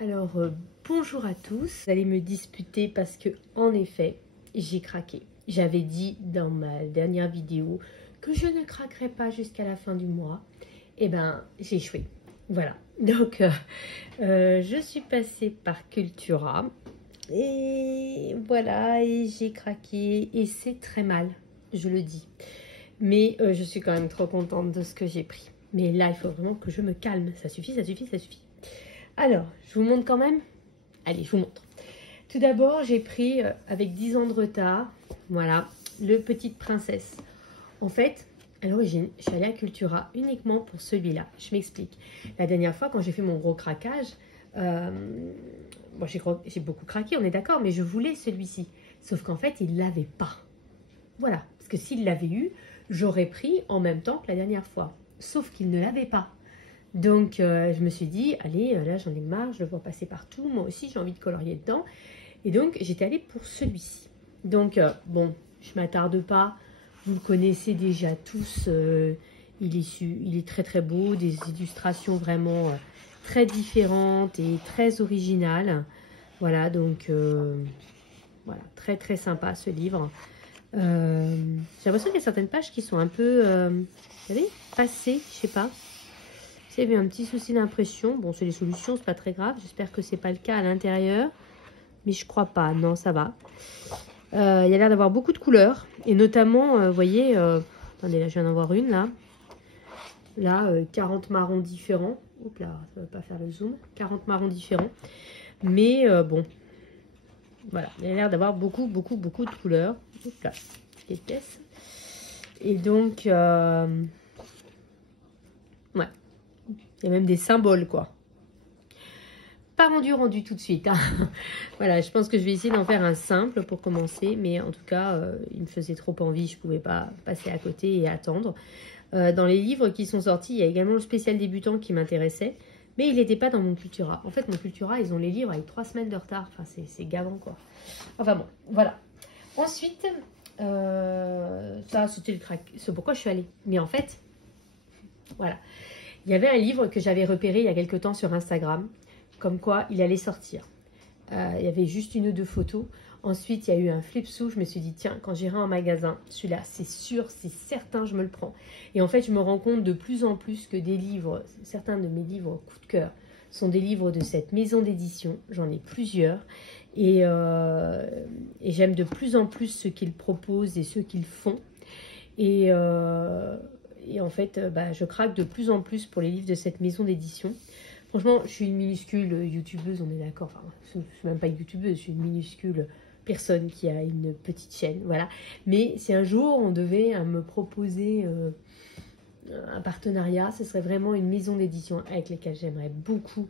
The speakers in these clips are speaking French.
Alors, bonjour à tous. Vous allez me disputer parce que, en effet, j'ai craqué. J'avais dit dans ma dernière vidéo que je ne craquerais pas jusqu'à la fin du mois. Eh ben, j'ai échoué. Voilà. Donc, je suis passée par Cultura. Et voilà, et j'ai craqué. Et c'est très mal, je le dis. Mais je suis quand même trop contente de ce que j'ai pris. Mais là, il faut vraiment que je me calme. Ça suffit, ça suffit, ça suffit. Alors, je vous montre quand même. Allez, je vous montre. Tout d'abord, j'ai pris, avec 10 ans de retard, voilà, le Petite Princesse. En fait, à l'origine, je suis allée à Cultura uniquement pour celui-là. Je m'explique. La dernière fois, quand j'ai fait mon gros craquage, bon, j'ai beaucoup craqué, on est d'accord, mais je voulais celui-ci. Sauf qu'en fait, il ne l'avait pas. Voilà, parce que s'il l'avait eu, j'aurais pris en même temps que la dernière fois. Sauf qu'il ne l'avait pas. Donc, je me suis dit, allez, là, j'en ai marre, je le vois passer partout. Moi aussi, j'ai envie de colorier dedans. Et donc, j'étais allée pour celui-ci. Donc, bon, je ne m'attarde pas. Vous le connaissez déjà tous. Il est très, très beau. Des illustrations vraiment très différentes et très originales. Voilà, donc, voilà, très, très sympa ce livre. J'ai l'impression qu'il y a certaines pages qui sont un peu, vous savez, passées, je sais pas. Il y avait un petit souci d'impression. Bon, c'est les solutions, c'est pas très grave. J'espère que c'est pas le cas à l'intérieur. Mais je crois pas. Non, ça va. Il y a l'air d'avoir beaucoup de couleurs. Et notamment, vous voyez... attendez, là, je viens d'en voir une, là. Là, 40 marrons différents. Oups là, ça va pas faire le zoom. 40 marrons différents. Mais bon. Voilà. Il y a l'air d'avoir beaucoup de couleurs. Oups là, épaisse. Et donc... ouais. Il y a même des symboles, quoi. Pas rendu tout de suite. Hein. Voilà, je pense que je vais essayer d'en faire un simple pour commencer. Mais en tout cas, il me faisait trop envie. Je ne pouvais pas passer à côté et attendre. Dans les livres qui sont sortis, il y a également le spécial débutant qui m'intéressait. Mais il n'était pas dans mon Cultura. En fait, mon Cultura, ils ont les livres avec 3 semaines de retard. Enfin, c'est gavant, quoi. Enfin bon, voilà. Ensuite, ça, c'était le crack. C'est pourquoi je suis allée. Mais en fait, voilà. Il y avait un livre que j'avais repéré il y a quelques temps sur Instagram, comme quoi il allait sortir. Il y avait juste une ou deux photos. Ensuite, il y a eu un flip sous. Je me suis dit, tiens, quand j'irai en magasin, celui-là, c'est sûr, c'est certain, je me le prends. Et en fait, je me rends compte de plus en plus que des livres, certains de mes livres coup de cœur, sont des livres de cette maison d'édition. J'en ai plusieurs. Et j'aime de plus en plus ce qu'ils proposent et ce qu'ils font. Et en fait, je craque de plus en plus pour les livres de cette maison d'édition. Franchement, je suis une minuscule youtubeuse, on est d'accord. Enfin, je ne suis même pas youtubeuse, je suis une minuscule personne qui a une petite chaîne. Voilà. Mais si un jour on devait me proposer un partenariat, ce serait vraiment une maison d'édition avec laquelle j'aimerais beaucoup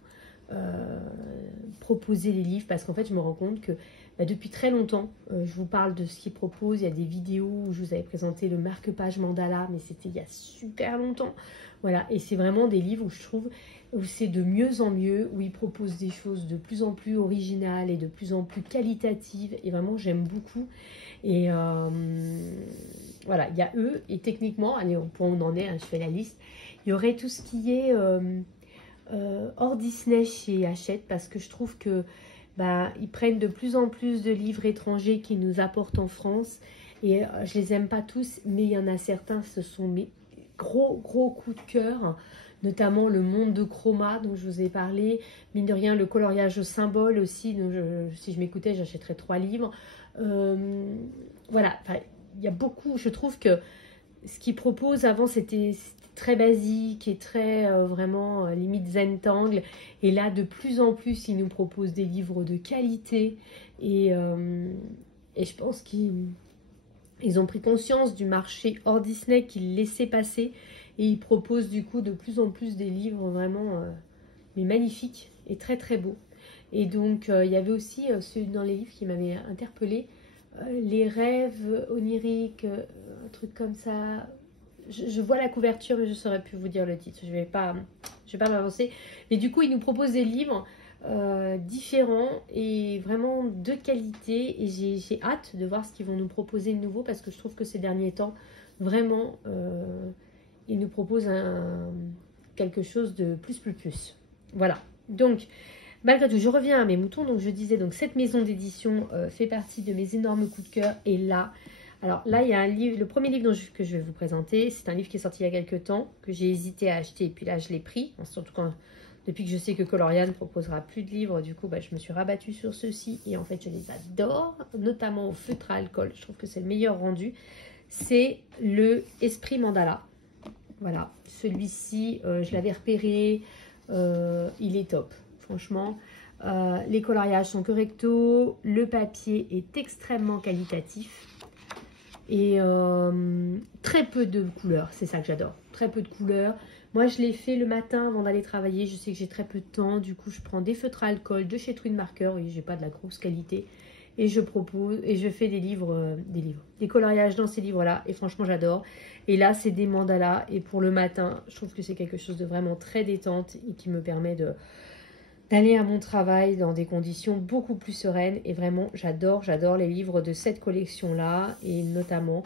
proposer les livres. Parce qu'en fait, je me rends compte que depuis très longtemps, je vous parle de ce qu'ils proposent. Il y a des vidéos où je vous avais présenté le marque-page mandala, mais c'était il y a super longtemps. Voilà, et c'est vraiment des livres où je trouve où c'est de mieux en mieux, où ils proposent des choses de plus en plus originales et de plus en plus qualitatives. Et vraiment, j'aime beaucoup. Et voilà, il y a eux. Et techniquement, allez, on en est, hein, je fais la liste. Il y aurait tout ce qui est hors Disney chez Hachette, parce que je trouve que ils prennent de plus en plus de livres étrangers qu'ils nous apportent en France. Et je les aime pas tous, mais il y en a certains, ce sont mes gros coups de cœur. Notamment le monde de Chroma dont je vous ai parlé. Mine de rien, le coloriage au symbole aussi. Donc si je m'écoutais, j'achèterais 3 livres. Voilà, il y a beaucoup. Je trouve que ce qu'ils proposent avant, c'était très basique et très vraiment limite Zentangle. Et là, de plus en plus, ils nous proposent des livres de qualité. Et je pense qu'ils ont pris conscience du marché hors Disney qu'ils laissaient passer. Et ils proposent du coup de plus en plus des livres vraiment mais magnifiques et très très beaux. Et donc, il y avait aussi ceux dans les livres qui m'avaient interpellée. Les rêves oniriques, un truc comme ça. Je vois la couverture, mais je ne saurais plus vous dire le titre. Je vais pas m'avancer. Mais du coup, ils nous proposent des livres différents et vraiment de qualité. Et j'ai hâte de voir ce qu'ils vont nous proposer de nouveau, parce que je trouve que ces derniers temps, vraiment, ils nous proposent quelque chose de plus. Voilà. Donc, Malgré tout, je reviens à mes moutons. Donc je disais, donc cette maison d'édition fait partie de mes énormes coups de cœur. Et là, alors là, il y a un livre, le premier livre que je vais vous présenter, c'est un livre qui est sorti il y a quelques temps, que j'ai hésité à acheter. Et puis là, je l'ai pris. Surtout depuis que je sais que Colorian ne proposera plus de livres, du coup, je me suis rabattue sur ceux-ci. Et en fait, je les adore, notamment au feutre à alcool. Je trouve que c'est le meilleur rendu. C'est le Esprit Mandala. Voilà, celui-ci, je l'avais repéré. Il est top. Franchement, les coloriages sont correctos, le papier est extrêmement qualitatif et très peu de couleurs, c'est ça que j'adore, très peu de couleurs. Moi je l'ai fait le matin avant d'aller travailler, je sais que j'ai très peu de temps, du coup je prends des feutres à alcool de chez Twin Marker, oui j'ai pas de la grosse qualité, et je propose et je fais des coloriages dans ces livres là, et franchement j'adore. Et là c'est des mandalas, et pour le matin je trouve que c'est quelque chose de vraiment très détente et qui me permet d'aller à mon travail dans des conditions beaucoup plus sereines. Et vraiment, j'adore les livres de cette collection-là. Et notamment,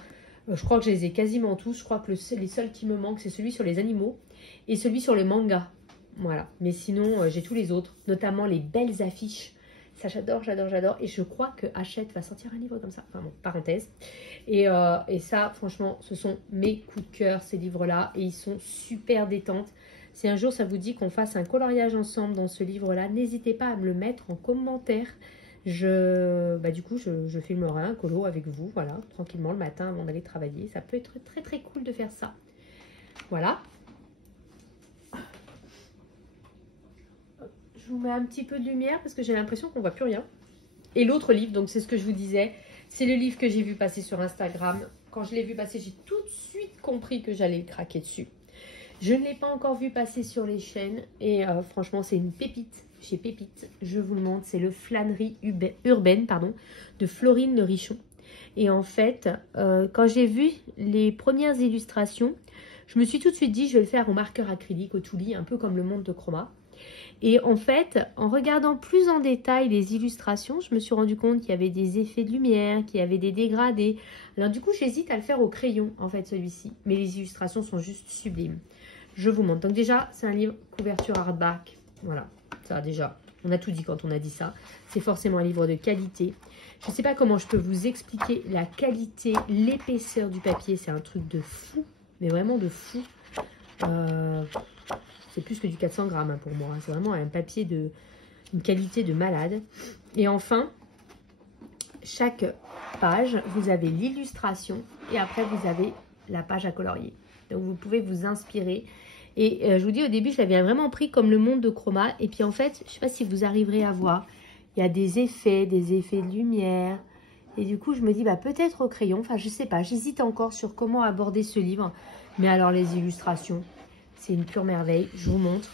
je crois que je les ai quasiment tous. Je crois que les seuls qui me manquent, c'est celui sur les animaux et celui sur le manga. Voilà. Mais sinon, j'ai tous les autres, notamment les belles affiches. Ça, j'adore. Et je crois que Hachette va sortir un livre comme ça. Enfin bon, parenthèse. Et ça, franchement, ce sont mes coups de cœur, ces livres-là. Et ils sont super détentes. Si un jour ça vous dit qu'on fasse un coloriage ensemble dans ce livre-là, n'hésitez pas à me le mettre en commentaire. Du coup, je filmerai un colo avec vous, voilà, tranquillement le matin avant d'aller travailler. Ça peut être très très cool de faire ça. Voilà. Je vous mets un petit peu de lumière parce que j'ai l'impression qu'on ne voit plus rien. Et l'autre livre, donc c'est ce que je vous disais, c'est le livre que j'ai vu passer sur Instagram. Quand je l'ai vu passer, j'ai tout de suite compris que j'allais craquer dessus. Je ne l'ai pas encore vu passer sur les chaînes et franchement c'est une pépite chez Pépite. Je vous le montre, c'est le Flânerie urbaine de Florine Le Richon. Et en fait, quand j'ai vu les premières illustrations, je me suis tout de suite dit je vais le faire au marqueur acrylique, au Tuli, un peu comme le monde de Chroma. Et en fait, en regardant plus en détail les illustrations, je me suis rendu compte qu'il y avait des effets de lumière, qu'il y avait des dégradés. Alors du coup, j'hésite à le faire au crayon, en fait, celui-ci. Mais les illustrations sont juste sublimes. Je vous montre. Donc déjà, c'est un livre couverture hardback. Voilà, ça déjà, on a tout dit quand on a dit ça. C'est forcément un livre de qualité. Je ne sais pas comment je peux vous expliquer la qualité, l'épaisseur du papier. C'est un truc de fou, mais vraiment de fou. C'est plus que du 400 grammes hein, pour moi. C'est vraiment un papier une qualité de malade. Et enfin, chaque page, vous avez l'illustration et après vous avez la page à colorier. Donc vous pouvez vous inspirer. Et je vous dis, au début, je l'avais vraiment pris comme le monde de Chroma. Et puis en fait, je ne sais pas si vous arriverez à voir, il y a des effets de lumière. Et du coup, je me dis, peut-être au crayon. Enfin, je ne sais pas, j'hésite encore sur comment aborder ce livre. Mais alors, les illustrations, c'est une pure merveille. Je vous montre.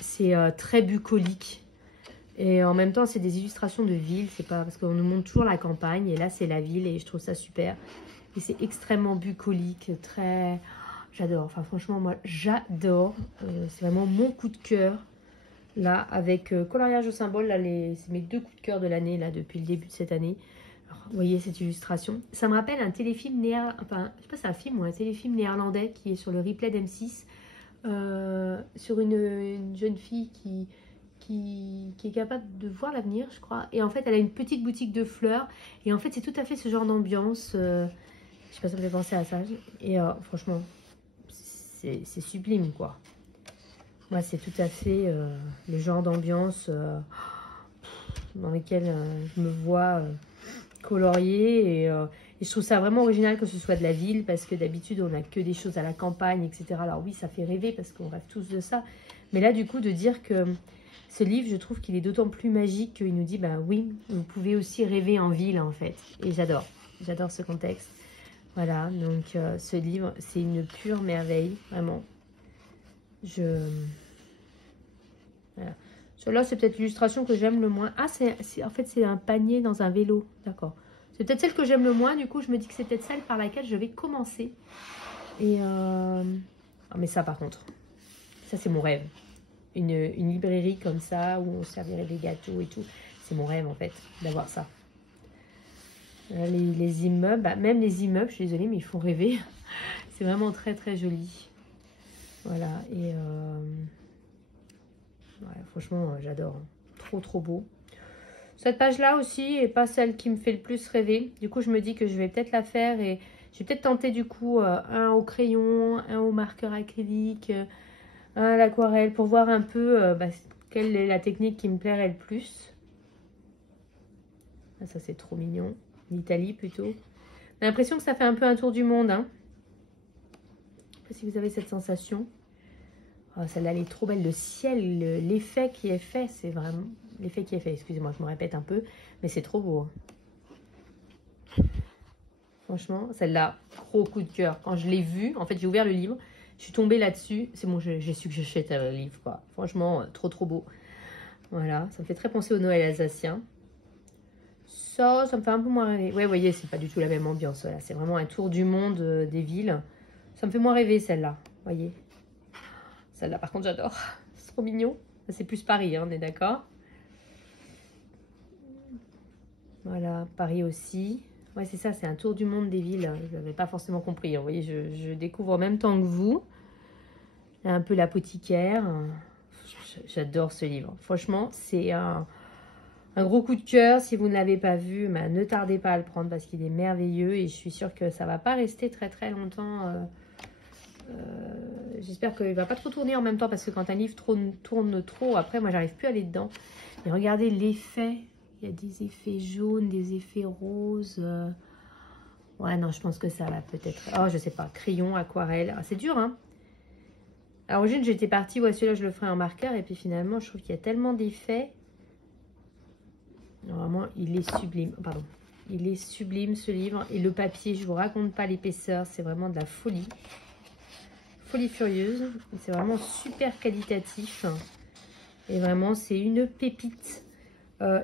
C'est très bucolique. Et en même temps, c'est des illustrations de ville. C'est pas parce qu'on nous montre toujours la campagne. Et là, c'est la ville. Et je trouve ça super. Et c'est extrêmement bucolique. Très... J'adore. Enfin, franchement, moi, j'adore. C'est vraiment mon coup de cœur. Là, avec coloriage au symbole. Là, c'est mes deux coups de cœur de l'année, là, depuis le début de cette année. Alors, vous voyez cette illustration. Ça me rappelle un téléfilm néerlandais. Enfin, je sais pas si c'est un film ou un téléfilm néerlandais qui est sur le replay d'M6. Sur une jeune fille qui est capable de voir l'avenir, je crois. Et en fait, elle a une petite boutique de fleurs. Et en fait, c'est tout à fait ce genre d'ambiance. Je sais pas, ça me fait penser à ça. Et franchement, c'est sublime, quoi. Moi, c'est tout à fait le genre d'ambiance dans lequel je me vois colorier. Et je trouve ça vraiment original que ce soit de la ville, parce que d'habitude, on n'a que des choses à la campagne, etc. Alors oui, ça fait rêver, parce qu'on rêve tous de ça. Mais là, du coup, de dire que ce livre, je trouve qu'il est d'autant plus magique qu'il nous dit, oui, vous pouvez aussi rêver en ville, en fait. Et j'adore ce contexte. Voilà, donc ce livre, c'est une pure merveille, vraiment. Voilà. Celui-là, c'est peut-être l'illustration que j'aime le moins. Ah, en fait, c'est un panier dans un vélo. D'accord. C'est peut-être celle que j'aime le moins. Du coup, je me dis que c'est peut-être celle par laquelle je vais commencer. Et mais ça, par contre, ça, c'est mon rêve. Une librairie comme ça, où on servirait des gâteaux et tout. C'est mon rêve, en fait, d'avoir ça. Les immeubles, même les immeubles, je suis désolée, mais ils font rêver. C'est vraiment très, très joli. Voilà, et Ouais, franchement, j'adore. Hein. Trop, trop beau. Cette page-là aussi est pas celle qui me fait le plus rêver. Du coup, je me dis que je vais peut-être la faire et je vais peut-être tenter du coup un au crayon, un au marqueur acrylique, un à l'aquarelle pour voir un peu quelle est la technique qui me plairait le plus. Ah, ça, c'est trop mignon. L'Italie plutôt. J'ai l'impression que ça fait un peu un tour du monde. Hein. Je sais pas si vous avez cette sensation. Oh, celle-là, elle est trop belle. Le ciel, l'effet qui est fait, c'est vraiment... L'effet qui est fait, excusez-moi, je me répète un peu, mais c'est trop beau. Hein. Franchement, celle-là, gros coup de cœur. Quand je l'ai vue, en fait, j'ai ouvert le livre, je suis tombée là-dessus. C'est bon, j'ai su que j'achète un livre, quoi. Franchement, trop, trop beau. Voilà, ça me fait très penser au Noël alsacien. Ça me fait un peu moins rêver. Ouais, vous voyez, c'est pas du tout la même ambiance. Voilà. C'est vraiment un tour du monde des villes. Ça me fait moins rêver, celle-là. Vous voyez. Celle-là, par contre, j'adore. C'est trop mignon. C'est plus Paris, hein, on est d'accord. Voilà, Paris aussi. Ouais, c'est ça, c'est un tour du monde des villes. Je n'avais pas forcément compris. Vous voyez, je découvre en même temps que vous. Un peu l'apothicaire. J'adore ce livre. Franchement, c'est un gros coup de cœur. Si vous ne l'avez pas vu, ne tardez pas à le prendre parce qu'il est merveilleux. Et je suis sûre que ça ne va pas rester très très longtemps. J'espère qu'il ne va pas trop tourner en même temps parce que quand un livre tourne trop, après, moi, j'arrive plus à aller dedans. Et regardez l'effet. Il y a des effets jaunes, des effets roses. Ouais, non, je pense que ça va peut-être... Oh, je sais pas. Crayon, aquarelle. Ah, c'est dur, hein. À l'origine, j'étais partie, ouais, celui-là, je le ferai en marqueur. Et puis finalement, je trouve qu'il y a tellement d'effets. Vraiment, il est sublime. Pardon. Il est sublime, ce livre. Et le papier, je vous raconte pas l'épaisseur. C'est vraiment de la folie. Folie furieuse. C'est vraiment super qualitatif. Et vraiment, c'est une pépite.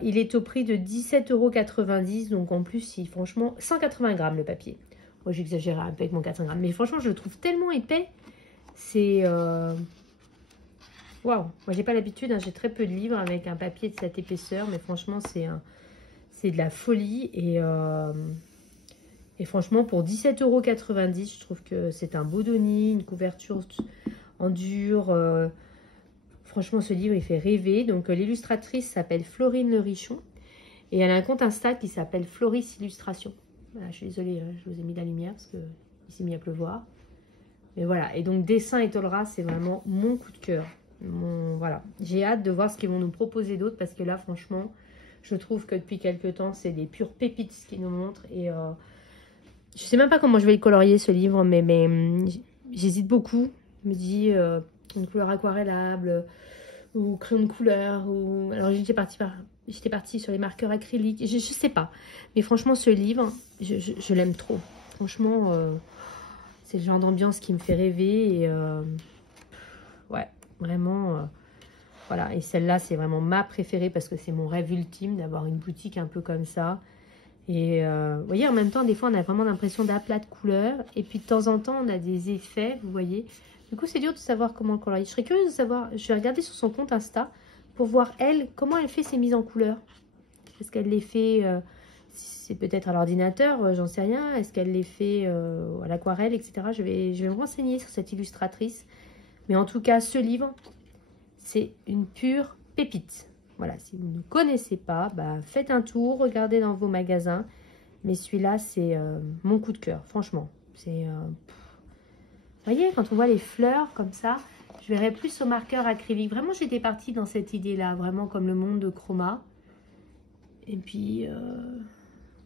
Il est au prix de 17,90 €. Donc en plus, franchement, 180 grammes le papier. Moi, j'exagère un peu avec mon 80 grammes. Mais franchement, je le trouve tellement épais. C'est... Waouh. Moi, j'ai pas l'habitude. Hein, j'ai très peu de livres avec un papier de cette épaisseur. Mais franchement, c'est de la folie. Et franchement, pour 17,90 €, je trouve que c'est un beau donné. Une couverture en dur... Franchement, ce livre, il fait rêver. Donc, l'illustratrice s'appelle Florine Le Richon. Et elle a un compte Insta qui s'appelle Floris Illustration. Voilà, je suis désolée, je vous ai mis de la lumière parce qu'il s'est mis à pleuvoir. Mais voilà. Et donc, Dessin et Tolera, c'est vraiment mon coup de cœur. Voilà. J'ai hâte de voir ce qu'ils vont nous proposer d'autres parce que là, franchement, je trouve que depuis quelques temps, c'est des pures pépites ce qu'ils nous montrent. Et je sais même pas comment je vais le colorier, ce livre, mais j'hésite beaucoup. Je me dis... une couleur aquarellable ou crayon de couleur ou alors j'étais partie sur les marqueurs acryliques, je sais pas, mais franchement ce livre je l'aime trop, franchement c'est le genre d'ambiance qui me fait rêver et ouais vraiment voilà. Et celle-là c'est vraiment ma préférée parce que c'est mon rêve ultime d'avoir une boutique un peu comme ça. Et vous voyez, en même temps, des fois, on a vraiment l'impression d'aplat de couleurs. Et puis, de temps en temps, on a des effets, vous voyez. Du coup, c'est dur de savoir comment le colorier. Je serais curieuse de savoir, je vais regarder sur son compte Insta pour voir, elle, comment elle fait ses mises en couleurs. Est-ce qu'elle les fait, c'est peut-être à l'ordinateur, j'en sais rien. Est-ce qu'elle les fait à l'aquarelle, etc. Je vais me renseigner sur cette illustratrice. Mais en tout cas, ce livre, c'est une pure pépite. Voilà, si vous ne connaissez pas, faites un tour, regardez dans vos magasins. Mais celui-là, c'est mon coup de cœur, franchement. C'est, vous voyez, quand on voit les fleurs comme ça, je verrais plus au marqueur acrylique. Vraiment, j'étais partie dans cette idée-là, vraiment comme le monde de Chroma. Et puis,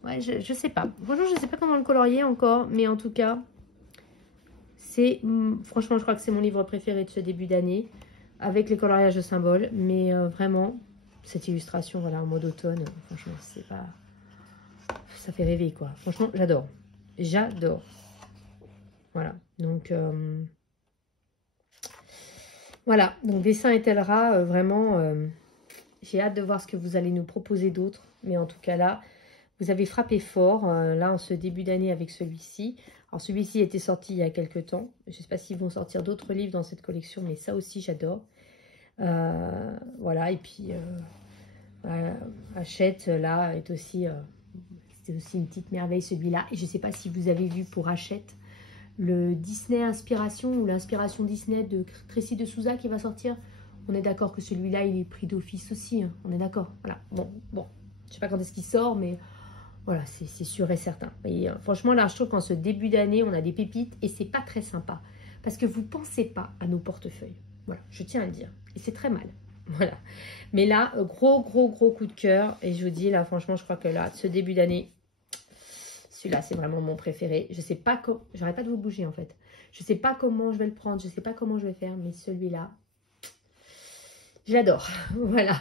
ouais, je sais pas. Franchement, je sais pas comment le colorier encore, mais en tout cas, c'est, franchement, je crois que c'est mon livre préféré de ce début d'année, avec les coloriages de symboles. Mais vraiment... Cette illustration, voilà, en mode automne, franchement, c'est pas... Ça fait rêver, quoi. Franchement, j'adore. J'adore. Voilà, donc... Voilà, donc Dessin et Tolera, vraiment, j'ai hâte de voir ce que vous allez nous proposer d'autre. Mais en tout cas, là, vous avez frappé fort, là, en ce début d'année avec celui-ci. Alors, celui-ci était sorti il y a quelques temps. Je ne sais pas s'ils vont sortir d'autres livres dans cette collection, mais ça aussi, j'adore. Voilà, et puis Hachette là est aussi c'est aussi une petite merveille celui-là. Et je sais pas si vous avez vu pour Hachette le Disney Inspiration ou l'inspiration Disney de Tracy de Souza qui va sortir On est d'accord que celui-là, il est pris d'office aussi. Hein. On est d'accord. Voilà. Bon. Je sais pas quand est-ce qu'il sort, mais voilà, c'est sûr et certain. Et franchement, là, je trouve qu'en ce début d'année, on a des pépites et c'est pas très sympa. Parce que vous pensez pas à nos portefeuilles. Voilà, je tiens à le dire. Et c'est très mal. Voilà. Mais là, gros coup de cœur. Et je vous dis, là, franchement, je crois que là, ce début d'année, celui-là, c'est vraiment mon préféré. Je sais pas comment... J'arrête pas de vous bouger, en fait. Je sais pas comment je vais le prendre. Je sais pas comment je vais faire. Mais celui-là, je l'adore. Voilà.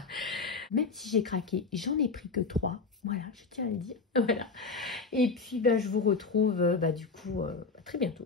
Même si j'ai craqué, j'en ai pris que 3. Voilà, je tiens à le dire. Voilà. Et puis, je vous retrouve, du coup, très bientôt.